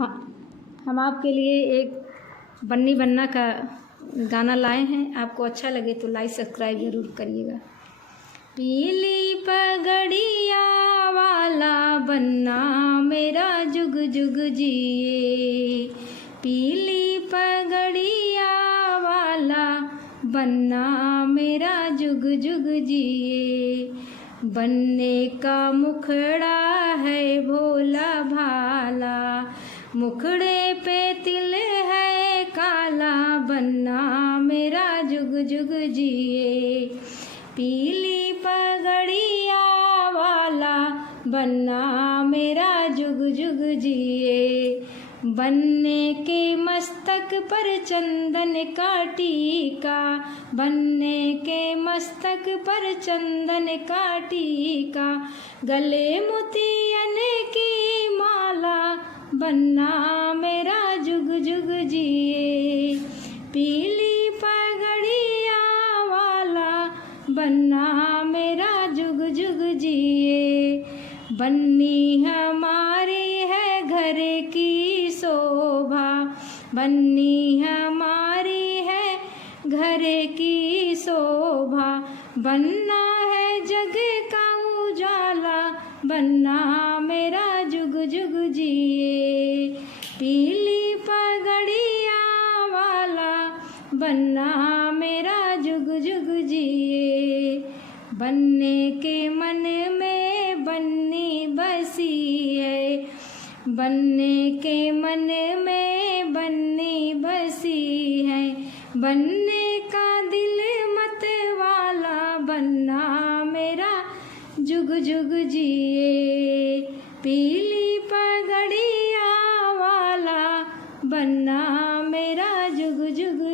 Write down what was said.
हम आपके लिए एक बन्नी बन्ना का गाना लाए हैं। आपको अच्छा लगे तो लाइक सब्सक्राइब ज़रूर करिएगा। पीली पगड़िया वाला बन्ना मेरा जुग जुग जिए, पीली पगड़िया वाला बन्ना मेरा जुग जुग जिए। बन्ने का मुखड़ा है भोला भाला, मुखड़े पे तिल है काला, बन्ना मेरा जुग जुग जिए। पीली पगड़िया वाला बन्ना मेरा जुग जुग जिए। बन्ने के मस्तक पर चंदन का टीका, बन्ने के मस्तक पर चंदन का टीका, गले मोतियन की माला, बन्ना मेरा जुग जुग जिए। पीली पगड़िया वाला बन्ना मेरा जुग जुग जिए। बन्नी हमारी है घर की शोभा, बन्नी हमारी है घर की शोभा, बन्ना है जग का उजाला, बन्ना मेरा जुग जुग जिए। पीली पगड़िया वाला बन्ना मेरा जुग जुग जिए। बन्ने के मन में बन्नी बसी है, बन्ने के मन में बन्नी बसी है, बन्ने का दिल मत वाला, बन्ना मेरा जुग जुग जिए। पीली पगड़िया वाला बन्ना मेरा जुग जुग